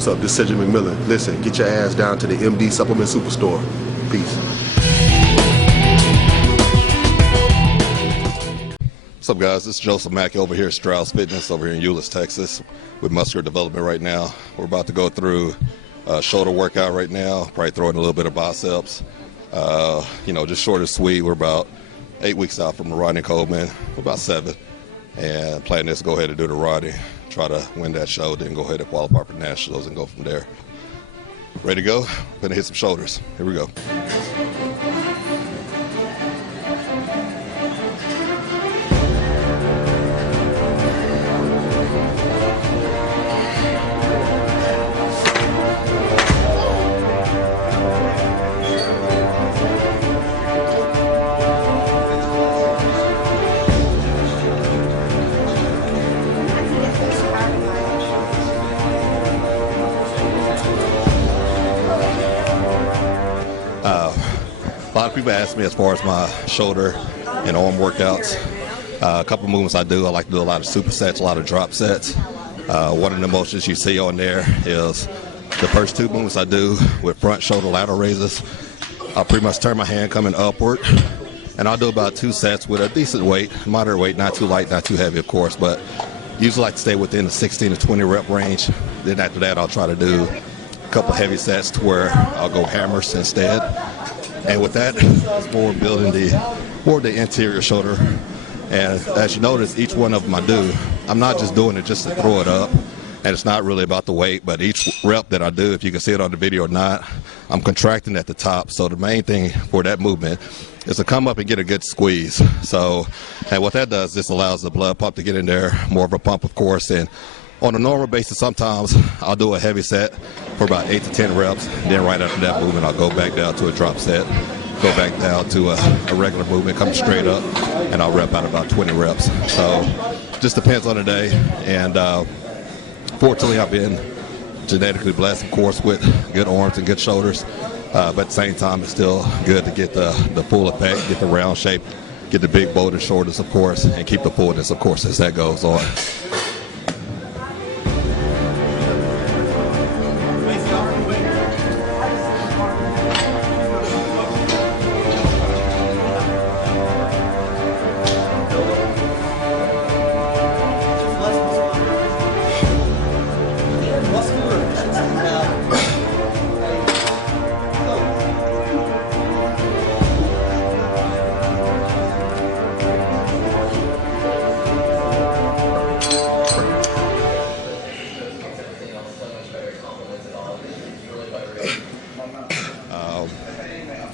What's up? This is Cedric McMillan. Listen, get your ass down to the MD Supplement Superstore. Peace. What's up, guys? This is Joseph Mackey over here at Strauss Fitness over here in Euless, Texas with muscular development right now. We're about to go through a shoulder workout right now, probably throwing a little bit of biceps. Just short and sweet. We're about 8 weeks out from the Ronnie Coleman, about 7. And plan is to go ahead and do the Ronnie, try to win that show, then go ahead and qualify for nationals and go from there. Ready to go? Gonna hit some shoulders. Here we go. A lot of people ask me as far as my shoulder and arm workouts. A couple of movements I do. I like to do a lot of supersets, a lot of drop sets. One of the motions you see on there is the first 2 movements I do with front shoulder lateral raises. I'll pretty much turn my hand coming upward, and I'll do about 2 sets with a decent weight, moderate weight, not too light, not too heavy, of course, but usually like to stay within the 16 to 20 rep range. Then after that, I'll try to do a couple heavy sets to where I'll go hammers instead. And with that, it's more building the interior shoulder. And as you notice, each one of them I do, I'm not just doing it just to throw it up. And it's not really about the weight, but each rep that I do, if you can see it on the video or not, I'm contracting at the top. So the main thing for that movement is to come up and get a good squeeze. And what that does, this allows the blood pump to get in there, more of a pump, of course. And on a normal basis, sometimes I'll do a heavy set for about 8 to 10 reps. Then right after that movement, I'll go back down to a drop set, go back down to a regular movement, come straight up, and I'll rep out about 20 reps. So just depends on the day. And fortunately, I've been genetically blessed, of course, with good arms and good shoulders. But at the same time, it's still good to get the full effect, get the round shape, get the big boulder shoulders, of course, and keep the fullness, of course, as that goes on.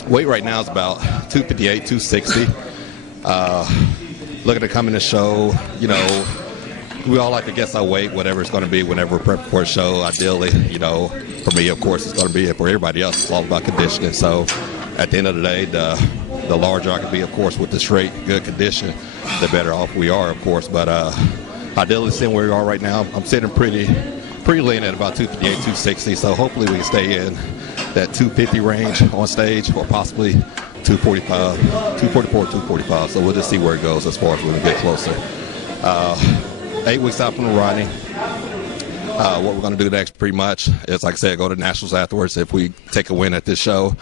Weight right now is about 258, 260. Looking to come in the show, we all like to guess our weight, whatever it's going to be whenever we're prepping for a show. Ideally, for me, of course, it's going to be it. For everybody else, it's all about conditioning. So at the end of the day, the larger I can be, of course, with the straight, good condition, the better off we are, of course. But ideally, seeing where we are right now, I'm sitting pretty lean at about 258, 260. So hopefully we can stay in that 250 range on stage, or possibly 245, 244, 245. So we'll just see where it goes as far as when we get closer. 8 weeks out from the Ronnie. What we're going to do next pretty much is, like I said, go to nationals afterwards if we take a win at this show.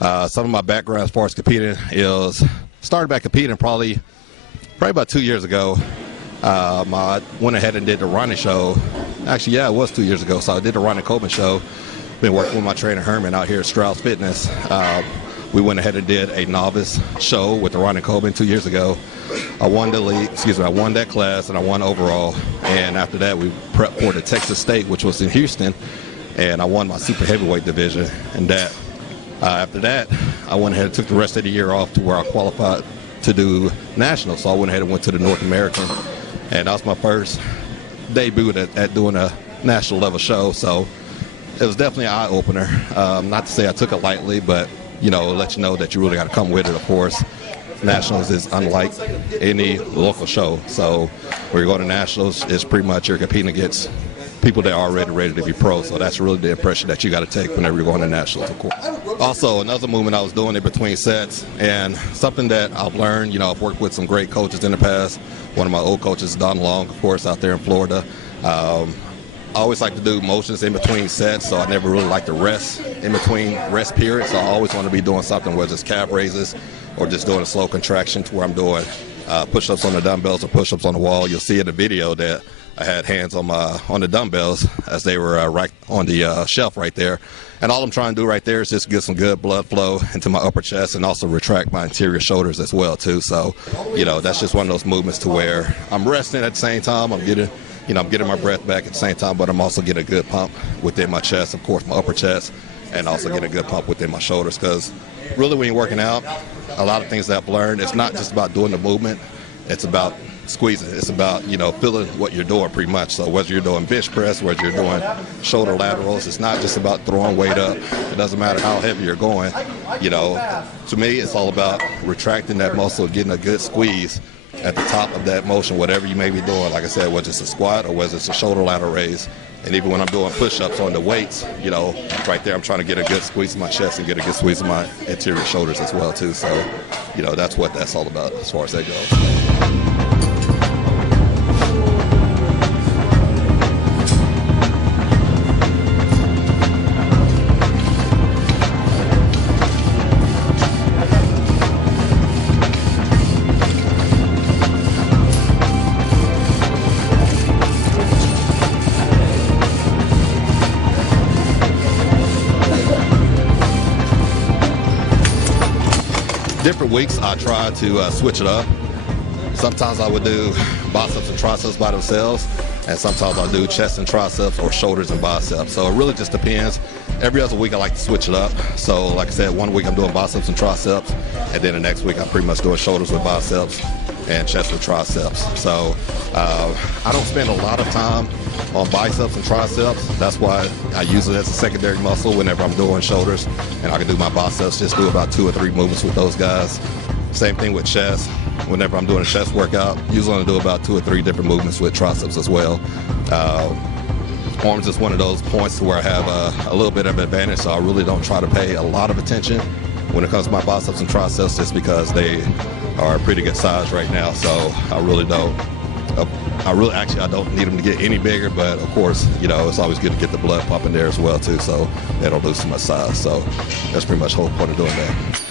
Some of my background as far as competing is, started back competing probably about 2 years ago. I went ahead and did the Ronnie show. Actually, yeah, it was 2 years ago. So I did the Ronnie Coleman show. Been working with my trainer Herman out here at Strauss Fitness. We went ahead and did a novice show with the Ronnie Coleman 2 years ago. I won that class, and I won overall. And after that, we prepped for the Texas State, which was in Houston, and I won my super heavyweight division. And after that, I went ahead and took the rest of the year off to where I qualified to do nationals. So I went ahead and went to the North American, and that was my first debut at doing a national level show. So it was definitely an eye-opener. Not to say I took it lightly, but, let you know that you really got to come with it, of course. Nationals is unlike any local show. So when you go to nationals, it's pretty much you're competing against people that are already ready to be pro. So that's really the impression that you got to take whenever you're going to nationals, of course. Also, another movement I was doing in between sets, and something that I've learned, I've worked with some great coaches in the past. One of my old coaches, Don Long, of course, out there in Florida. I always like to do motions in between sets, so I never really like to rest in between rest periods. So I always want to be doing something, whether it's calf raises or just doing a slow contraction to where I'm doing push-ups on the dumbbells or push-ups on the wall. You'll see in the video that I had hands on the dumbbells as they were right on the shelf right there. And all I'm trying to do right there is just get some good blood flow into my upper chest and also retract my interior shoulders as well too. So, that's just one of those movements to where I'm resting at the same time. I'm getting my breath back at the same time, but I'm also getting a good pump within my chest, of course, my upper chest, and also getting a good pump within my shoulders. Because really, when you're working out, a lot of things that I've learned, it's not just about doing the movement. It's about squeezing. It's about, feeling what you're doing pretty much. So whether you're doing bench press, whether you're doing shoulder laterals, it's not just about throwing weight up. It doesn't matter how heavy you're going. To me, it's all about retracting that muscle, getting a good squeeze at the top of that motion, whatever you may be doing. Like I said, whether it's a squat or whether it's a shoulder lateral raise. And even when I'm doing push-ups on the weights, right there I'm trying to get a good squeeze in my chest and get a good squeeze in my interior shoulders as well too. So, that's what that's all about as far as that goes. Different weeks, I try to switch it up. Sometimes I would do biceps and triceps by themselves, and sometimes I'll do chest and triceps or shoulders and biceps. So it really just depends. Every other week I like to switch it up. So like I said, one week I'm doing biceps and triceps, and then the next week I'm pretty much doing shoulders with biceps and chest with triceps. So I don't spend a lot of time on biceps and triceps. That's why I use it as a secondary muscle whenever I'm doing shoulders, and I can do my biceps, just do about 2 or 3 movements with those guys. Same thing with chest. Whenever I'm doing a chest workout, usually I do about 2 or 3 different movements with triceps as well. Arms is one of those points where I have a little bit of advantage, so I really don't try to pay a lot of attention when it comes to my biceps and triceps, just because they are a pretty good size right now. So I really don't. I don't need them to get any bigger, but of course, it's always good to get the blood pumping there as well too, so they don't lose too much size. So that's pretty much the whole point of doing that.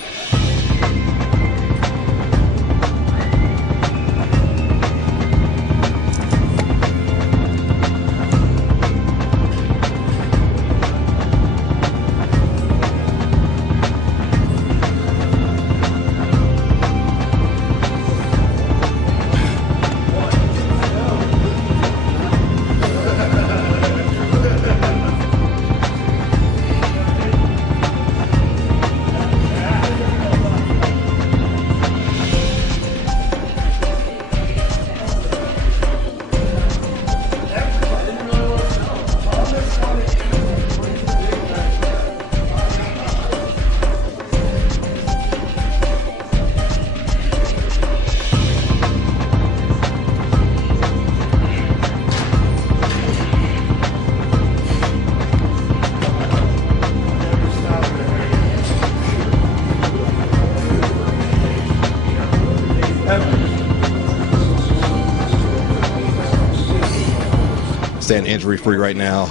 Staying injury free right now,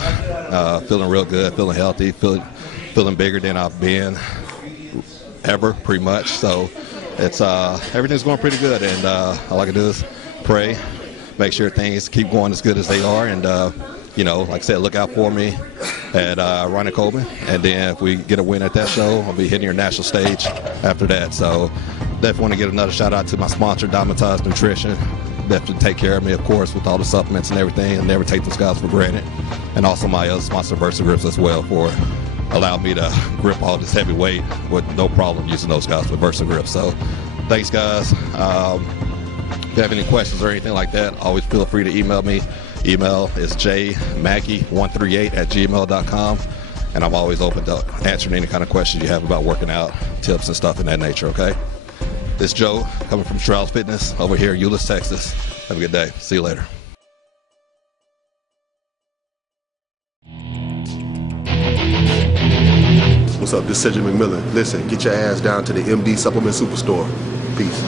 feeling real good, feeling healthy, feeling bigger than I've been ever, pretty much. So it's everything's going pretty good, and all I can do is pray, make sure things keep going as good as they are, and like I said, look out for me at Ronnie Coleman, and then if we get a win at that show, I'll be hitting your national stage after that. So definitely want to give another shout out to my sponsor, Diamantized Nutrition. Definitely take care of me, of course, with all the supplements and everything, and never take those guys for granted. And also my other sponsor, Versa Grips, as well, for allowing me to grip all this heavy weight with no problem using those guys with Versa Grips. So thanks, guys. If you have any questions or anything like that, always feel free to email me. Email is jmackey138@gmail.com, and I'm always open to answering any kind of questions you have about working out, tips and stuff in that nature, okay? This is Joe, coming from Strauss Fitness over here in Euless, Texas. Have a good day. See you later. What's up? This is Cedric McMillan. Listen, get your ass down to the MD Supplement Superstore. Peace.